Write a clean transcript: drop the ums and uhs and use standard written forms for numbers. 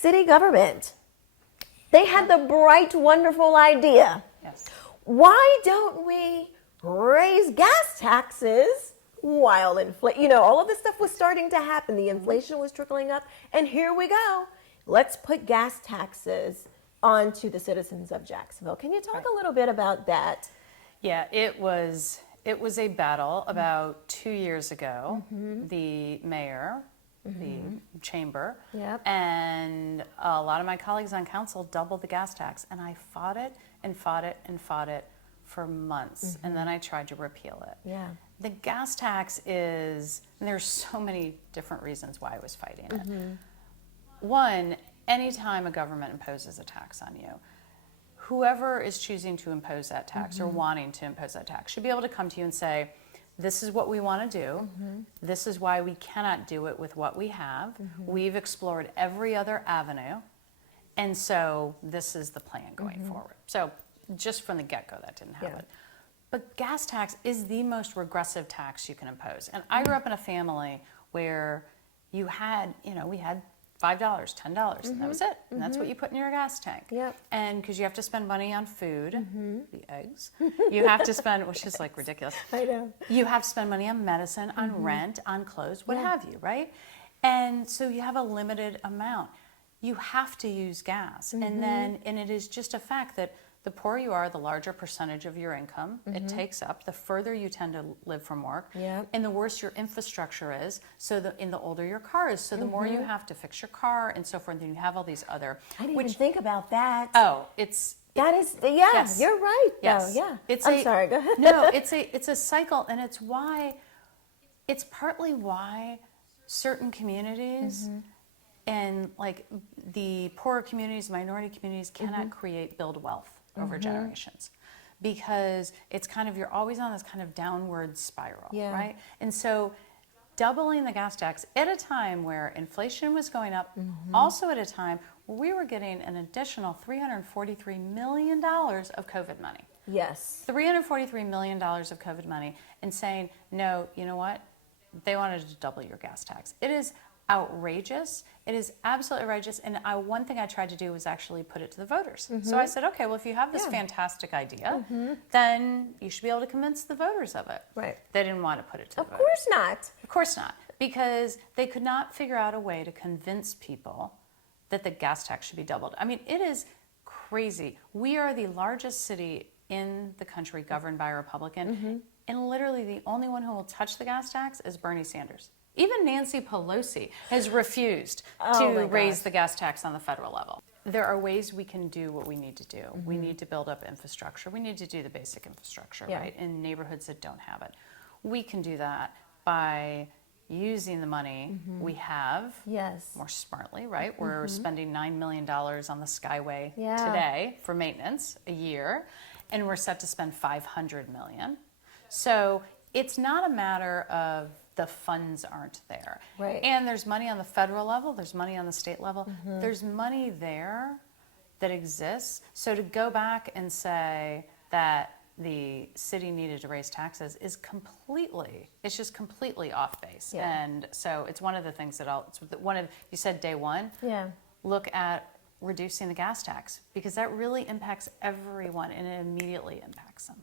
city government, they had the bright, wonderful idea. Yes. Why don't we raise gas taxes while all of this stuff was starting to happen. The inflation was trickling up, and here we go. Let's put gas taxes onto the citizens of Jacksonville. Can you talk a little bit about that? Yeah, it was a battle about 2 years ago. The mayor, the chamber, and a lot of my colleagues on council doubled the gas tax, and I fought it and fought it and fought it for months, and then I tried to repeal it. Yeah. The gas tax is, and there's so many different reasons why I was fighting it. One, anytime a government imposes a tax on you, whoever is choosing to impose that tax or wanting to impose that tax should be able to come to you and say, this is what we want to do. This is why we cannot do it with what we have. We've explored every other avenue. And so this is the plan going forward. So just from the get-go, that didn't happen. But gas tax is the most regressive tax you can impose. And I grew up in a family where you had, we had $5, $10, and that was it. And that's what you put in your gas tank. And because you have to spend money on food, the eggs, you have to spend, which is like ridiculous. I know. You have to spend money on medicine, on rent, on clothes, what have you, right? And so you have a limited amount. You have to use gas. And it is just a fact that the poorer you are, the larger percentage of your income it takes up, the further you tend to live from work, and the worse your infrastructure is, and the older your car is, so the more you have to fix your car and so forth, and you have all these other... I didn't even think about that. Oh, that is, yes. You're right, yes. though, I'm sorry, go ahead. No, it's a cycle, and it's partly why certain communities and like the poorer communities, minority communities cannot build wealth over generations, because it's you're always on this kind of downward spiral, right? And so doubling the gas tax at a time where inflation was going up, also at a time where we were getting an additional $343 million of COVID money. Yes. $343 million of COVID money, and saying, no, you know what? They wanted to double your gas tax. It is outrageous. It is absolutely outrageous. And one thing I tried to do was actually put it to the voters. So I said, okay, well, if you have this fantastic idea, then you should be able to convince the voters of it. Right. They didn't want to put it to the voters. Of course not. Of course not. Because they could not figure out a way to convince people that the gas tax should be doubled. I mean, it is crazy. We are the largest city in the country governed by a Republican, and literally the only one who will touch the gas tax is Bernie Sanders. Even Nancy Pelosi has refused to raise the gas tax on the federal level. There are ways we can do what we need to do. We need to build up infrastructure. We need to do the basic infrastructure, right, in neighborhoods that don't have it. We can do that by using the money we have more smartly, right? We're spending $9 million on the Skyway today for maintenance a year, and we're set to spend $500 million. So it's not a matter of the funds aren't there. Right. And there's money on the federal level, there's money on the state level, there's money there that exists. So to go back and say that the city needed to raise taxes is it's just completely off base. And so it's one of the things that you said day one, look at reducing the gas tax, because that really impacts everyone and it immediately impacts them.